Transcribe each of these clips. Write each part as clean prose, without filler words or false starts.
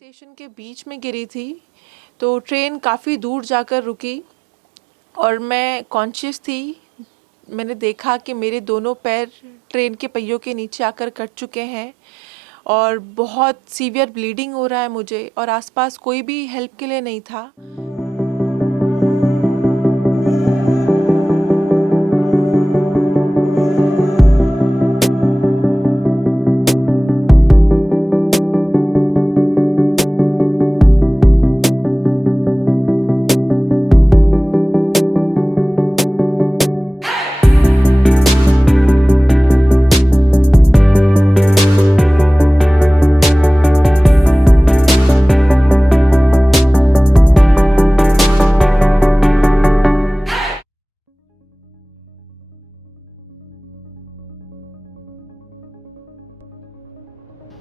Station के बीच में गिरी थी, तो ट्रेन काफ़ी दूर जाकर रुकी और मैं कॉन्शियस थी। मैंने देखा कि मेरे दोनों पैर ट्रेन के पहियों के नीचे आकर कट चुके हैं और बहुत सीवियर ब्लीडिंग हो रहा है मुझे, और आसपास कोई भी हेल्प के लिए नहीं था।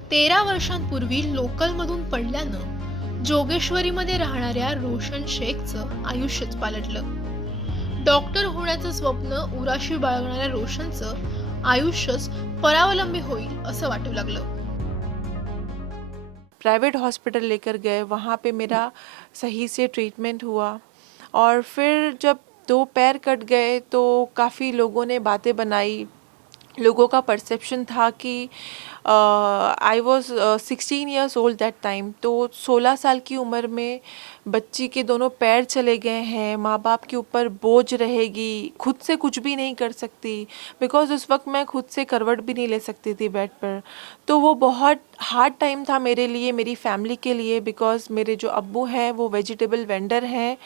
13 वर्षांपूर्वी लोकलमधून पडल्यानं जोगेश्वरीमध्ये राहणाऱ्या रोशन शेखचं आयुष्यच पालटलं। डॉक्टर होण्याचं स्वप्न उराशी बाळगणाऱ्या रोशनचं आयुष्यच परावलंबी होईल असं वाटू लागलं। प्राइवेट हॉस्पिटल लेकर गए, वहाँ पे मेरा सही से ट्रीटमेंट हुआ और फिर जब 2 पैर कट गए तो काफ़ी लोगों ने बातें बनाई। लोगों का परसेप्शन था कि I was 16 years old that time, तो 16 साल की उम्र में बच्ची के दोनों पैर चले गए हैं, माँ बाप के ऊपर बोझ रहेगी, खुद से कुछ भी नहीं कर सकती, बिकॉज़ उस वक्त मैं खुद से करवट भी नहीं ले सकती थी बेड पर। तो वो बहुत हार्ड टाइम था मेरे लिए, मेरी फैमिली के लिए, बिकॉज़ मेरे जो अब्बू हैं वो वेजिटेबल वेंडर हैं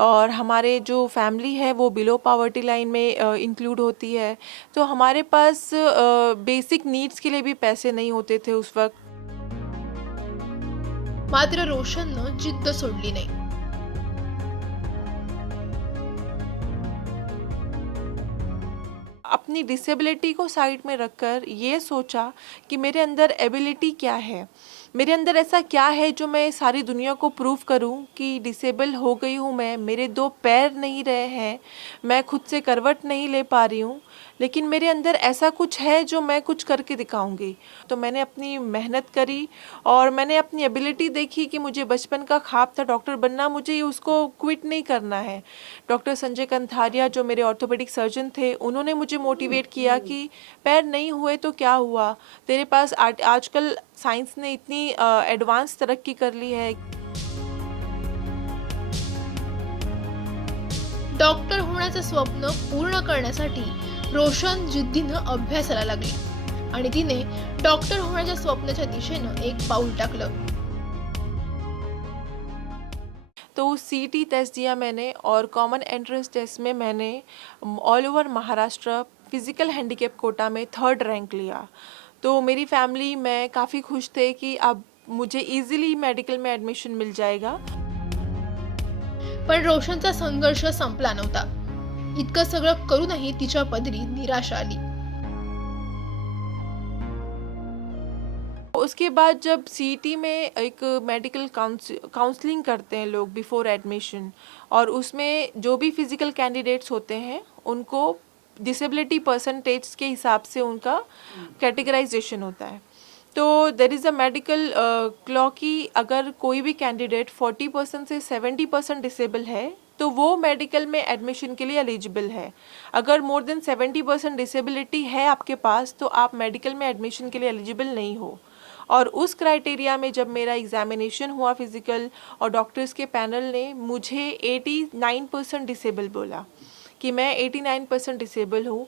और हमारे जो फैमिली है वो बिलो पॉवर्टी लाइन में इंक्लूड होती है। तो हमारे पास बेसिक नीड्स के लिए भी पैसे नहीं होते थे उस वक्त। मात्र रोशननं जिद्द सोडली नाही। अपनी डिसेबिलिटी को साइड में रखकर ये सोचा कि मेरे अंदर एबिलिटी क्या है, मेरे अंदर ऐसा क्या है जो मैं सारी दुनिया को प्रूव करूं कि डिसेबल हो गई हूं मैं, मेरे 2 पैर नहीं रहे हैं, मैं खुद से करवट नहीं ले पा रही हूं, लेकिन मेरे अंदर ऐसा कुछ है जो मैं कुछ करके दिखाऊंगी। तो मैंने अपनी मेहनत करी और मैंने अपनी एबिलिटी देखी कि मुझे बचपन का ख्वाब था डॉक्टर बनना, मुझे उसको क्विट नहीं करना है। डॉक्टर संजय कंथारिया जो मेरे ऑर्थोपेडिक सर्जन थे, उन्होंने मुझे मोटिवेट किया कि पैर नहीं हुए तो क्या हुआ, तेरे पास आजकल साइंस ने इतनी एडवांस तरक्की कर ली है। डॉक्टर होण्याचं स्वप्न पूर्ण करण्यासाठी रोशन जिद्दीनं अभ्यासाला लागली आणि तिने डॉक्टर होण्याच्या स्वप्नाच्या दिशेनं एक पाऊल टाकलं। तो सीईटी टेस्ट दिया मैंने और कॉमन एंट्रेंस टेस्ट में मैंने all over Maharashtra physical handicap quota में 3rd रैंक लिया। तो मेरी फैमिली में काफ़ी खुश थे कि अब मुझे इजीली मेडिकल में एडमिशन मिल जाएगा। पण रोशनचा संघर्ष संपला नव्हता। इतकं सगळं करूनही तिच्या पदरी निराशा आली। उसके बाद जब सीईटी में एक मेडिकल काउंसलिंग करते हैं लोग बिफोर एडमिशन, और उसमें जो भी फिजिकल कैंडिडेट्स होते हैं उनको डिसेबिलिटी परसेंटेज के हिसाब से उनका कैटेगराइजेशन होता है। तो there is a medical clause कि अगर कोई भी कैंडिडेट 40% से 70% डिसेबल है तो वो मेडिकल में एडमिशन के लिए एलिजिबल है। अगर मोर देन 70% डिसेबिलिटी है आपके पास तो आप मेडिकल में एडमिशन के लिए एलिजिबल नहीं हो। और उस क्राइटेरिया में जब मेरा एग्जामिनेशन हुआ फिज़िकल और डॉक्टर्स के पैनल ने मुझे 89% डिसेबल बोला कि मैं 89% डिसेबल हूँ।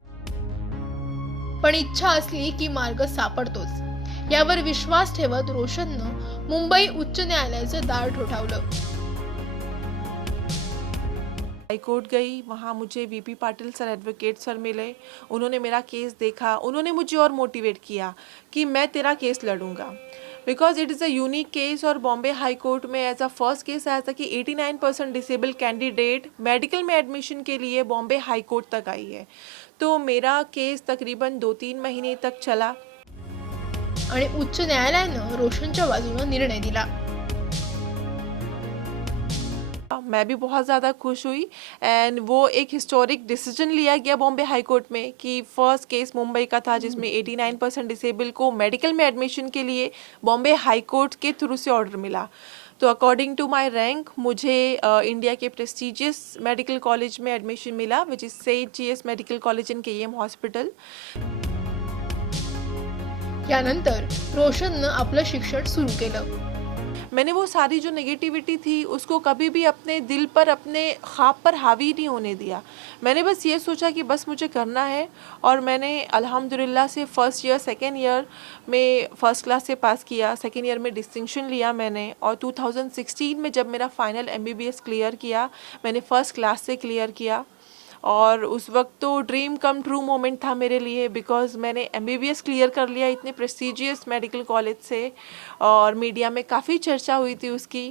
पण इच्छा असली की मार्ग सापडतोच, यावर विश्वास ठेवत रोशननं मुंबई उच्च न्यायालयाचं दार ठोठावलं। हाईकोर्ट गई, वहाँ मुझे VP Patil sir, advocate sir मिले, उन्होंने मेरा केस देखा, उन्होंने मुझे और मोटिवेट किया कि मैं तेरा केस लड़ूंगा, because it is a unique case. और बॉम्बे हाई कोर्ट में एज अ फर्स्ट केस आया था कि 89% डिसेबल कैंडिडेट मेडिकल में एडमिशन के लिए बॉम्बे हाई कोर्ट तक आई है। तो मेरा केस तकरीबन 2-3 महीने तक चला आणि उच्च न्यायालयानं रोशनच्या बाजूने निर्णय दिला। मैं भी बहुत ज़्यादा खुश हुई। एंड वो एक हिस्टोरिक डिसीजन लिया गया बॉम्बे हाई कोर्ट में कि फर्स्ट केस मुंबई का था जिसमें 89% डिसेबल को मेडिकल में एडमिशन के लिए बॉम्बे हाई कोर्ट के थ्रू से ऑर्डर मिला। तो अकॉर्डिंग टू माय रैंक मुझे इंडिया के प्रेस्टिजियस मेडिकल कॉलेज में एडमिशन मिला, which is Saint GS medical college in KEM hospital. यानंतर रोशननं आपलं शिक्षण सुरू केलं। मैंने वो सारी जो नेगेटिविटी थी उसको कभी भी अपने दिल पर, अपने ख्वाब पर हावी नहीं होने दिया। मैंने बस ये सोचा कि बस मुझे करना है, और मैंने अल्हम्दुलिल्लाह से फर्स्ट ईयर सेकेंड ईयर में फर्स्ट क्लास से पास किया, सेकेंड ईयर में डिस्टिंक्शन लिया मैंने, और 2016 में जब मेरा फाइनल एमबीबीएस क्लियर किया मैंने फर्स्ट क्लास से क्लियर किया। और उस वक्त तो ड्रीम कम ट्रू मोमेंट था मेरे लिए, बिकॉज़ मैंने एमबीबीएस क्लियर कर लिया इतने प्रेस्टिजियस मेडिकल कॉलेज से, और मीडिया में काफ़ी चर्चा हुई थी उसकी,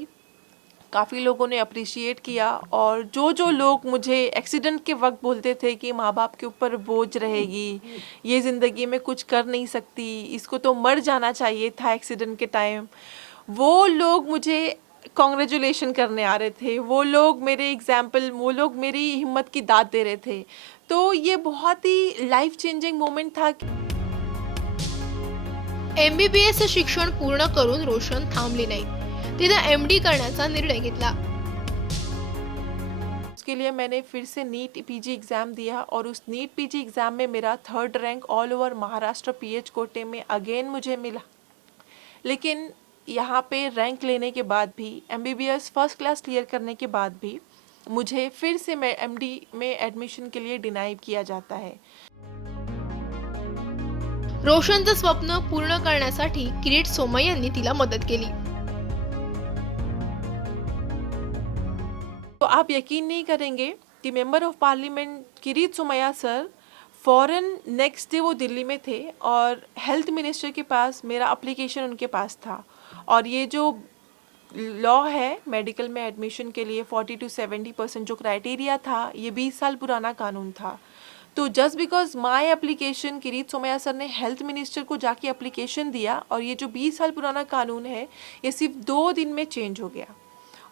काफ़ी लोगों ने अप्रिशिएट किया। और जो जो लोग मुझे एक्सीडेंट के वक्त बोलते थे कि माँ बाप के ऊपर बोझ रहेगी, ये ज़िंदगी में कुछ कर नहीं सकती, इसको तो मर जाना चाहिए था एक्सीडेंट के टाइम, वो लोग मुझे कॉन्ग्रेचुलेशन करने आ रहे थे, वो लोग मेरे एग्जाम्पल, वो लोग मेरी हिम्मत की दाद दे रहे थे। तो ये बहुत ही लाइफ चेंजिंग मोमेंट था। एमबीबीएस शिक्षण पूर्ण करून रोशन थांबली नाही, तिने एमडी करण्याचा निर्णय घेतला। उसके लिए मैंने फिर से नीट पीजी एग्ज़ाम दिया, और उस नीट पीजी एग्ज़ाम में मेरा 3rd rank all over Maharashtra pH कोटे में अगेन मुझे मिला। लेकिन यहाँ पे रैंक लेने के बाद भी, एमबीबीएस फर्स्ट क्लास क्लियर करने के बाद भी मुझे फिर से मैं एमडी में एडमिशन के लिए डिनाई किया जाता है। रोशनचं स्वप्न पूर्ण करण्यासाठी किरीट सोमय्यांनी तिला मदत केली। तो आप यकीन नहीं करेंगे कि member of parliament Kirit Somaiya sir फ़ौरन नेक्स्ट डे वो दिल्ली में थे, और हेल्थ मिनिस्टर के पास मेरा एप्लीकेशन उनके पास था। और ये जो लॉ है मेडिकल में एडमिशन के लिए 40 to 70% जो क्राइटेरिया था, ये 20 साल पुराना कानून था। तो just because my application, Kirit Somaiya sir ने हेल्थ मिनिस्टर को जाके एप्लीकेशन दिया, और ये जो 20 साल पुराना कानून है ये सिर्फ 2 दिन में चेंज हो गया।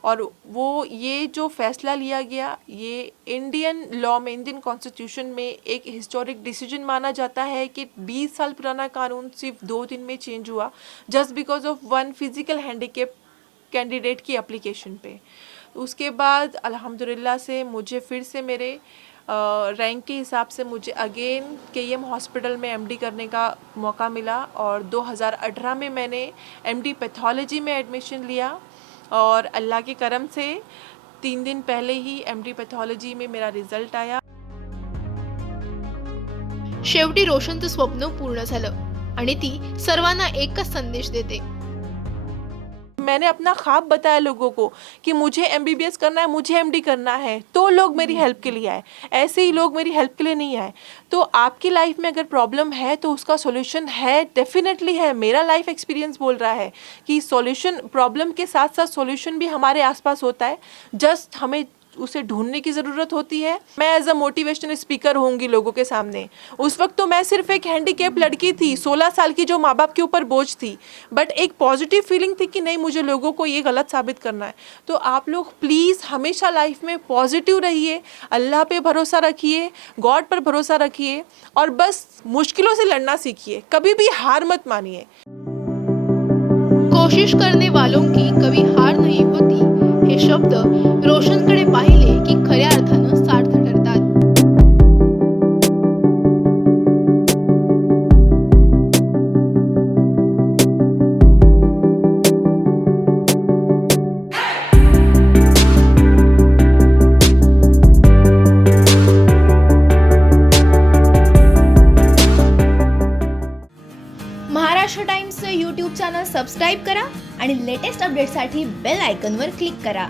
और वो ये जो फैसला लिया गया, ये इंडियन लॉ में, इंडियन कॉन्स्टिट्यूशन में एक हिस्टोरिक डिसीजन माना जाता है कि 20 साल पुराना कानून सिर्फ 2 दिन में चेंज हुआ, just because of one physical handicap candidate की एप्लीकेशन पे। उसके बाद अल्हम्दुलिल्लाह से मुझे फिर से मेरे रैंक के हिसाब से मुझे अगेन केईएम हॉस्पिटल में एमडी करने का मौका मिला, और 2018 में मैंने एमडी पैथोलॉजी में एडमिशन लिया, और अल्लाह के करम से 3 दिन पहले ही एमडी पैथोलॉजी में मेरा रिजल्ट आया। शेवटी रोशनचं स्वप्न पूर्ण झालं आणि ती सर्वांना एकच संदेश देते। मैंने अपना ख्वाब बताया लोगों को कि मुझे एमबीबीएस करना है, मुझे एमडी करना है, तो लोग मेरी हेल्प के लिए आए। ऐसे ही लोग मेरी हेल्प के लिए नहीं आए। तो आपकी लाइफ में अगर प्रॉब्लम है तो उसका सॉल्यूशन है, डेफिनेटली है। मेरा लाइफ एक्सपीरियंस बोल रहा है कि सॉल्यूशन, प्रॉब्लम के साथ साथ सॉल्यूशन भी हमारे आसपास होता है, जस्ट हमें उसे ढूंढने की ज़रूरत होती है। मैं एज अ मोटिवेशनल स्पीकर होंगी लोगों के सामने। उस वक्त तो मैं सिर्फ एक हैंडीकेप लड़की थी, 16 साल की, जो माँ बाप के ऊपर बोझ थी, बट एक पॉजिटिव फीलिंग थी कि नहीं, मुझे लोगों को ये गलत साबित करना है। तो आप लोग प्लीज़ हमेशा लाइफ में पॉजिटिव रहिए, अल्लाह पे भरोसा रखिए, गॉड पर भरोसा रखिए, और बस मुश्किलों से लड़ना सीखिए, कभी भी हार मत मानिए। कोशिश करने वालों की कभी हार नहीं होती, हे शब्द रोशनकडे पाहिले की खऱ्या अर्थानं सार्थ ठरतात। महाराष्ट्र टाइम्सचं यूट्यूब चॅनल सबस्क्राईब करा आणि लेटेस्ट अपडेटसाठी बेल आयकॉनवर क्लिक करा।